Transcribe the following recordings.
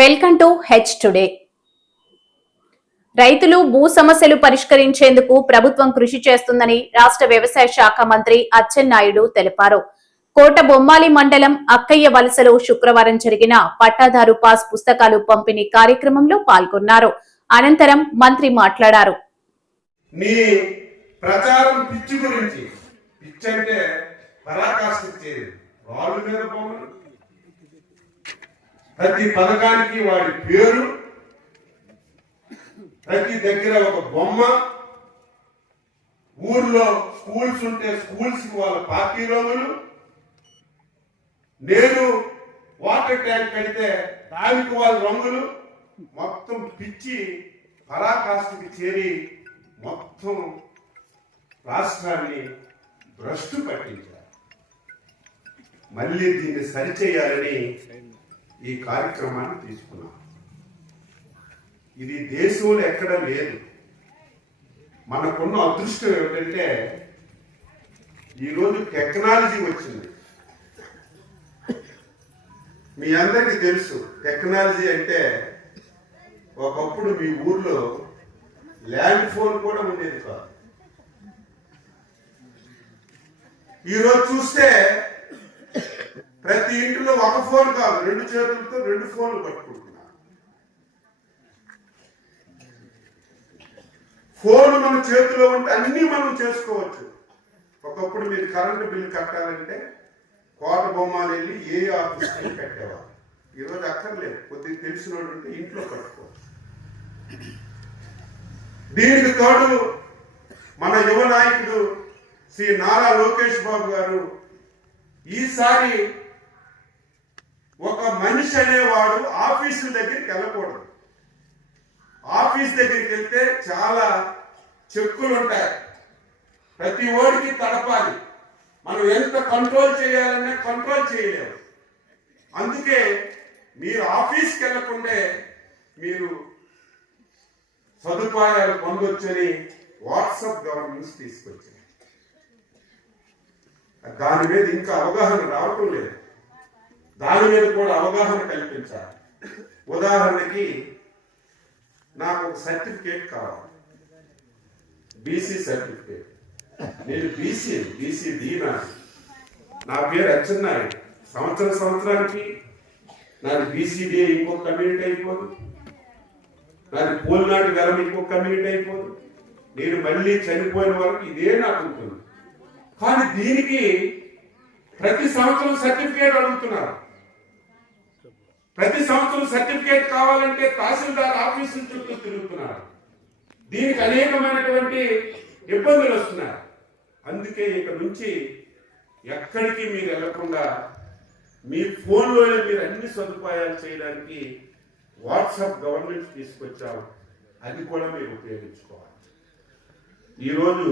Welcome to H today. రైతులు భూ సమస్యలు పరిష్కరించేందుకు ప్రభుత్వం కృషి చేస్తుందని రాష్ట్ర వ్యవసాయ శాఖ మంత్రి అచ్చెన్నాయుడు తెలిపారు. కోట బొమ్మాలి మండలం అక్కయ్య వలసలో శుక్రవారం జరిగిన పట్టాదారు పాస్ పుస్తకాలు పంపిణీ కార్యక్రమంలో పాల్గొన్నారు. అనంతరం మంత్రి మాట్లాడారు. ప్రతి పథకానికి వాడి పేరు, ప్రతి దగ్గర ఒక బొమ్మ, ఊర్లో స్కూల్స్ ఉంటే స్కూల్స్ కి వాళ్ళ పార్టీ రంగులు, నేను వాటర్ ట్యాంక్ కడితే దానికి వాళ్ళ రంగులు, మొత్తం పిచ్చి పరాకాష్ఠకి చేరి మొత్తం రాష్ట్రాన్ని భ్రష్టు పట్టించారు. మళ్ళీ దీన్ని సరిచేయాలని ఈ కార్యక్రమాన్ని తీసుకున్నాం. ఇది దేశంలో ఎక్కడా లేదు. మనకున్న అదృష్టం ఏమిటంటే ఈరోజు టెక్నాలజీ వచ్చింది. మీ అందరికీ తెలుసు టెక్నాలజీ అంటే ఒకప్పుడు మీ ఊర్లో ల్యాండ్ ఫోన్ కూడా ఉండేది కాదు. ఈరోజు చూస్తే ప్రతి ఇంటిలో ఒక ఫోన్ కాదు, 2 చేతులతో 2 ఫోన్లు పట్టుకుంటున్నారు. ఫోన్ మన చేతిలో ఉంటే అన్ని మనం చేసుకోవచ్చు. ఒకప్పుడు మీరు కరెంటు బిల్లు కట్టాలంటే కోట బొమ్మలు వెళ్ళి ఏ ఆఫీస్కి కట్టేవారు. ఈరోజు అక్కర్లేదు, కొద్దిగా తెలిసిన వాడు ఉంటే ఇంట్లో కట్టుకోవచ్చు. దీనికి తోడు మన యువ నాయకుడు శ్రీ నారా లోకేష్ బాబు గారు ఈసారి ఒక మనిషి అనేవాడు ఆఫీసుల దగ్గరికి వెళ్ళకూడదు. ఆఫీస్ దగ్గరికి వెళ్తే చాలా చెక్కులు ఉంటాయి, ప్రతి ఓడికి తడపాలి. మనం ఎంత కంట్రోల్ చేయాలన్నా కంట్రోల్ చేయలేము. అందుకే మీరు ఆఫీస్కి వెళ్ళకుండే మీరు సదుపాయాలు పొందొచ్చని వాట్సాప్ గవర్నెన్స్ తీసుకొచ్చారు. దాని మీద ఇంకా అవగాహన రావటం లేదు. దాని మీద కూడా అవగాహన కల్పించాలి. ఉదాహరణకి నాకు ఒక సర్టిఫికేట్ కావాలి, బీసీ సర్టిఫికేట్. నేను బీసీ డి నా పేరు అచ్చెన్నాయుడు. సంవత్సరానికి నాది బీసీడీ ఇంకో కమ్యూనిటీ అయిపోదు, నాది పోలినాటి వెలం ఇంకో కమ్యూనిటీ అయిపోదు. నేను మళ్ళీ చనిపోయిన వరకు ఇదే నాకు ఉంటుంది. కానీ దీనికి ప్రతి సంవత్సరం సర్టిఫికేట్ అడుగుతున్నారు. ప్రతి సంవత్సరం సర్టిఫికేట్ కావాలంటే తహసీల్దార్ ఆఫీసుల చుట్టూ తిరుగుతున్నారు. దీనికి అనేకమైనటువంటి ఇబ్బందులు వస్తున్నాయి. అందుకే ఇక నుంచి ఎక్కడికి మీరు వెళ్లకుండా మీ ఫోన్లోనే మీరు అన్ని సదుపాయాలు చేయడానికి వాట్సాప్ గవర్నమెంట్ తీసుకొచ్చాము. అది కూడా మీరు ఉపయోగించుకోవాలి. ఈరోజు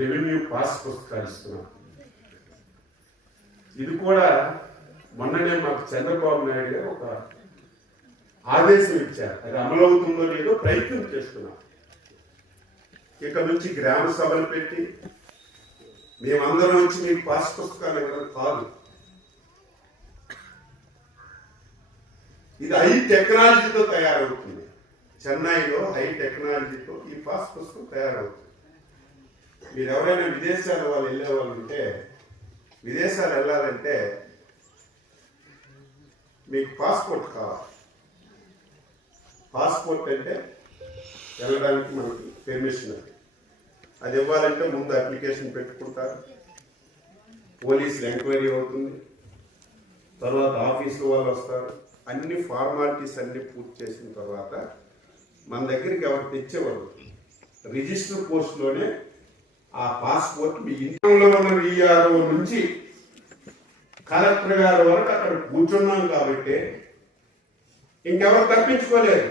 రెవెన్యూ పాస్ పుస్తకాలు ఇస్తున్నాం. ఇది కూడా మొన్ననే మాకు చంద్రబాబు నాయుడు గారు ఒక ఆదేశం ఇచ్చారు. అది అమలవుతుందో లేదో ప్రయత్నం చేస్తున్నాం. ఇక నుంచి గ్రామ సభలు పెట్టి మేమందరం వచ్చి మీకు పాస్ పుస్తకాలు ఇవ్వడం కాదు. ఇది హై టెక్నాలజీతో తయారవుతుంది. చెన్నైలో హై టెక్నాలజీతో ఈ పాస్ పుస్తకం తయారవుతుంది. మీరు ఎవరైనా విదేశాల వాళ్ళు వెళ్ళే వాళ్ళు ఉంటే, విదేశాలు వెళ్ళాలంటే మీకు పాస్పోర్ట్ కావాలి. పాస్పోర్ట్ అంటే వెళ్ళడానికి మనకి పెర్మిషన్. అది ఇవ్వాలంటే ముందు అప్లికేషన్ పెట్టుకుంటారు, పోలీసులు ఎంక్వైరీ అవుతుంది, తర్వాత ఆఫీసు వాళ్ళు వస్తారు. అన్ని ఫార్మాలిటీస్ అన్ని పూర్తి చేసిన తర్వాత మన దగ్గరికి ఎవరు తెచ్చేవారు రిజిస్టర్ పోస్ట్లోనే ఆ పాస్పోర్ట్ మీ ఇంట్లో ఉన్న విఆర్ఓ నుంచి కలెక్టర్ గారి వరకు అక్కడ కూర్చున్నాం కాబట్టి ఇంకెవరు తప్పించుకోలేరు.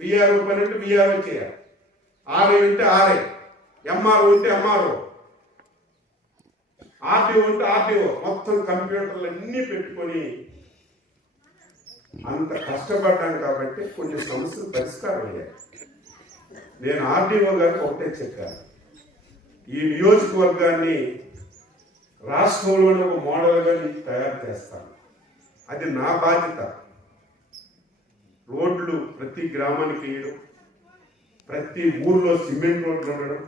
విఆర్ఓ పని అంటే విఆర్ఓ చేయాలి, ఆర్ఐ ఉంటే ఆర్ఐ, ఎంఆర్ఓ ఉంటే ఎంఆర్ఓ, ఆర్టీఓ ఉంటే ఆర్టీఓ. మొత్తం కంప్యూటర్లు అన్నీ పెట్టుకొని అంత కష్టపడ్డాం కాబట్టి కొన్ని సమస్యలు పరిష్కారం అయ్యాయి. నేను ఆర్టీఓ గారికి ఒకటే చెప్పాను, ఈ నియోజకవర్గాన్ని రాష్ట్రంలోనే ఒక మోడల్గా తయారు చేస్తాను. అది నా బాధ్యత. రోడ్లు ప్రతి గ్రామానికి వేయడం, ప్రతి ఊర్లో సిమెంట్ రోడ్లు ఉండడం,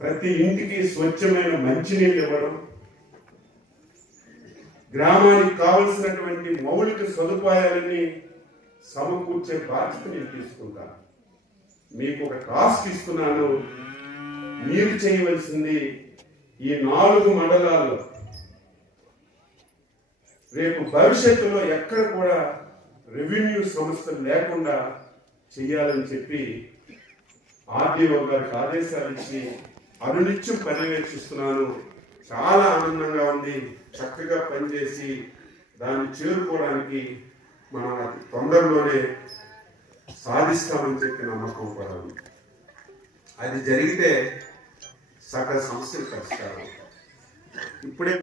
ప్రతి ఇంటికి స్వచ్ఛమైన మంచినీళ్ళు ఇవ్వడం, గ్రామానికి కావలసినటువంటి మౌలిక సదుపాయాలన్నీ సమకూర్చే బాధ్యత నేను తీసుకుంటాను. మీకు ఒక టాస్క్ ఇస్తున్నాను. మీరు చేయవలసింది ఈ 4 మండలాల్లో రేపు భవిష్యత్తులో ఎక్కడ కూడా రెవెన్యూ సంస్థలు లేకుండా చేయాలని చెప్పి ఆర్డీఓ గారికి ఆదేశాలు ఇచ్చి అనునిత్యం పర్యవేక్షిస్తున్నాను. చాలా ఆనందంగా ఉంది. చక్కగా పనిచేసి దాన్ని చేరుకోవడానికి మనం అతి తొందరలోనే సాధిస్తామని చెప్పి నమ్మకం కూడా ఉంది. అది జరిగితే సకల సమస్యలు పరిష్కారం. ఇప్పుడే